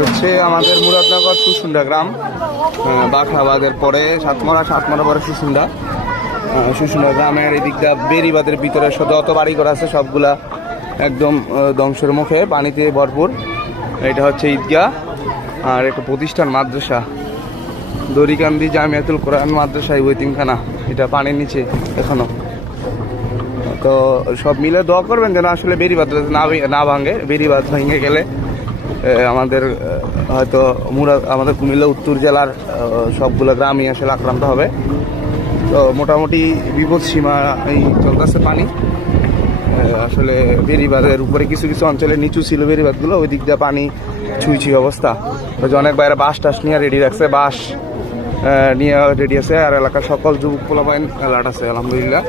হচ্ছে আমাদের মুরাদনগর সুসুন্ডা গ্রাম, বাখরাবাদের পরে সাতমারা পরে সুসুন্ডা গ্রামের এই দিকটা বেরিবাদের ভিতরে যত বাড়িঘর আছে সবগুলা একদম ধ্বংসের মুখে, পানিতে ভরপুর। এটা হচ্ছে ঈদগাহ আর একটা প্রতিষ্ঠান মাদ্রাসা, দড়িকান্দি জামিয়াতুল কোরআন মাদ্রাসা ওয়েতিমখানা, এটা পানির নিচে এখনো। তো সব মিলে দোয়া করবেন যেন আসলে বেরিবাদ না ভাঙে। বেরিবাদ ভেঙে গেলে আমাদের হয়তো আমাদের কুমিল্লা উত্তর জেলার সবগুলো গ্রামই আসলে আক্রান্ত হবে। তো মোটামুটি বিপদ সীমা এই চলতেছে পানি। আসলে বেরিবাদের উপরে কিছু কিছু অঞ্চলে নিচু ছিল বেরিবাদগুলো, ওই দিক দিয়ে পানি ছুঁই অবস্থা। অনেক বাইরে বাঁশ টাস নিয়ে রেডি রাখছে, বাঁশ নিয়ে রেডি আছে। আর এলাকার সকল যুবক পোলাপাইন অ্যালার্ট আছে আলহামদুলিল্লাহ।